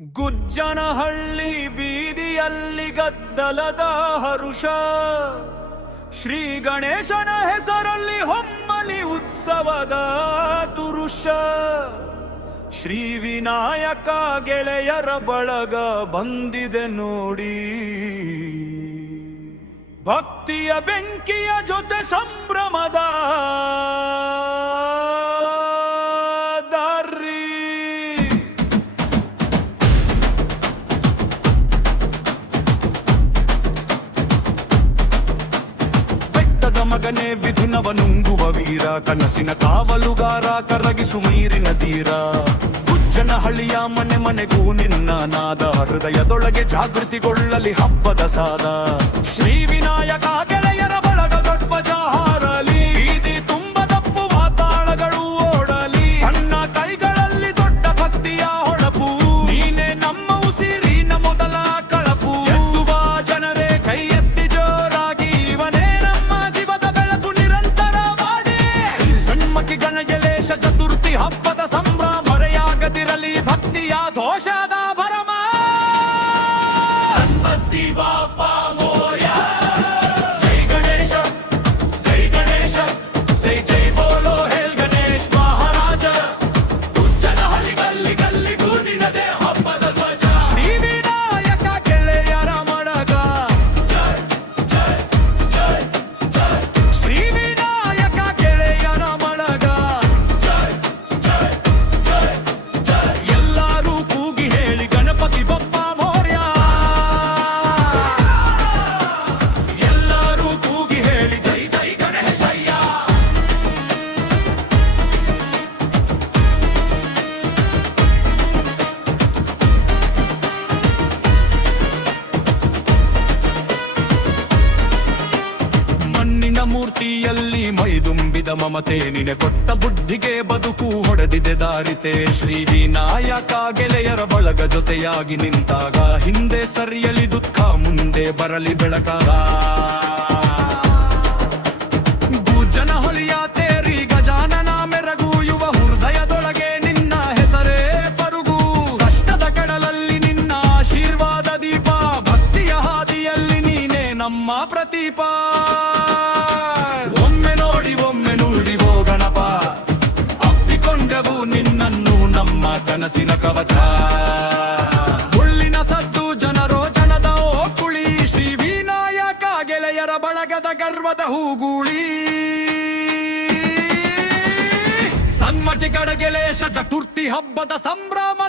ಗುಜ್ಜನಹಳ್ಳಿ ಬೀದಿಯಲ್ಲಿ ಗದ್ದಲದ ಹರುಷ, ಶ್ರೀ ಗಣೇಶನ ಹೆಸರಲ್ಲಿ ಹೊಮ್ಮಲಿ ಉತ್ಸವದ ತುರುಷ. ಶ್ರೀ ವಿನಾಯಕ ಗೆಳೆಯರ ಬಳಗ ಬಂದಿದೆ ನೋಡಿ, ಭಕ್ತಿಯ ಬೆಂಕಿಯ ಜೊತೆ ಸಂಭ್ರಮದ ಮಗನೇ ವಿಧಿನವನುಂಗುವ ವೀರ, ಕನಸಿನ ಕಾವಲುಗಾರ, ಕರಗಿಸು ನೀರಿನ ತೀರ. ಗುಜ್ಜನಹಳ್ಳಿಯ ಮನೆ ಮನೆಗೂ ನಿನ್ನ ನಾದ, ಹೃದಯದೊಳಗೆ ಜಾಗೃತಿಗೊಳ್ಳಲಿ ಹಬ್ಬದ ಸಾದ. ಶ್ರೀ ವಿನಾಯಕ ಗೆಳೆಯರ ಬಳಗದ ಧ್ವಜ ಹಾರಲಿ, ಬೀದಿ ತುಂಬ ತಪ್ಪುವ ತಾಳಗಳು ಓಡಲಿ. ಸಣ್ಣ ಕೈಗಳಲ್ಲಿ ದೊಡ್ಡ ಭಕ್ತಿಯ ಹೊಳಪು, ನೀನೇ ನಮ್ಮ ಉಸಿರಿನ ಮೊದಲ ಕಳಪು. ಎದ್ದುವ ಜನರೇ ಕೈ ಎತ್ತಿ ಜೋರಾಗಿ, ಇವನೇ ಗಣೇಶ ಚತುರ್ಥಿ ಹಬ್ಬದ ಸಂಭ್ರಮ. ಮರೆಯಾಗದಿರಲಿ ಭಕ್ತಿಯ ದೋಷದ ಭರಮ. ಗಣಪತಿ ಬಾಪ ಮೋರ್ಯ, ಜೈ ಗಣೇಶ ಜೈ ಗಣೇಶ, ಸೈ ಜೈ ಬೋಲೋ ಹೇಲ್ ಗಣೇಶ್ ಮಹಾರಾಜ. ಗುಜ್ಜನಹಳ್ಳಿ ಗಲ್ಲಿ ಗಲ್ಲಿಗೂ ನಿನ್ನದೇ ಹಬ್ಬದ ಧ್ವಜ. ಶ್ರೀ ವಿನಾಯಕ ಗೆಳೆಯರ ಬಳಗ, ಜೈ ಜೈ ಜೈ ಜೈ. ಶ್ರೀ ವಿನಾಯಕ ಗೆಳೆಯರ ಬಳಗ, ಮೂರ್ತಿಯಲ್ಲಿ ಮೈದುಂಬಿದ ಮಮತೆ, ನಿನೆ ಕೊಟ್ಟ ಬುದ್ಧಿಗೆ ಬದುಕು ಹೊಡೆದಿದೆ ದಾರಿತೆ. ಶ್ರೀ ವಿನಾಯಕ ಗೆಳೆಯರ ಬಳಗ ಜೊತೆಯಾಗಿ ನಿಂತಾಗ, ಹಿಂದೆ ಸರಿಯಲಿ ದುಃಖ, ಮುಂದೆ ಬರಲಿ ಬೆಳಕಾಗ. ಗುಜ್ಜನಹಳ್ಳಿಯ ತೇರಿ ಗಜಾನನ ಮೆರಗು, ಯುವ ಹೃದಯದೊಳಗೆ ನಿನ್ನ ಹೆಸರೇ ಪರುಗು. ಕಷ್ಟದ ಕಡಲಲ್ಲಿ ನಿನ್ನ ಆಶೀರ್ವಾದ ದೀಪ, ಭಕ್ತಿಯ ಹಾದಿಯಲ್ಲಿ ನೀನೇ ನಮ್ಮ ಪ್ರತೀಪ. ಒಮ್ಮೆ ನುಡಿ ಓ ಗಣಪ, ಅಪ್ಪಿಕೊಂಡೆವು ನಿನ್ನನ್ನು ನಮ್ಮ ಕನಸಿನ ಕವಚ. ಮುಳ್ಳಿನ ಸದ್ದು ಜನರೋ ಜನದ ಓಕುಳಿ, ಶ್ರೀ ವಿನಾಯಕ ಗೆಳೆಯರ ಬಳಗದ ಗರ್ವದ ಹೂಗೂಳಿ. ಸನ್ಮತಿ ಗಣೇಶ ಚತುರ್ಥಿ ಹಬ್ಬದ ಸಂಭ್ರಮ.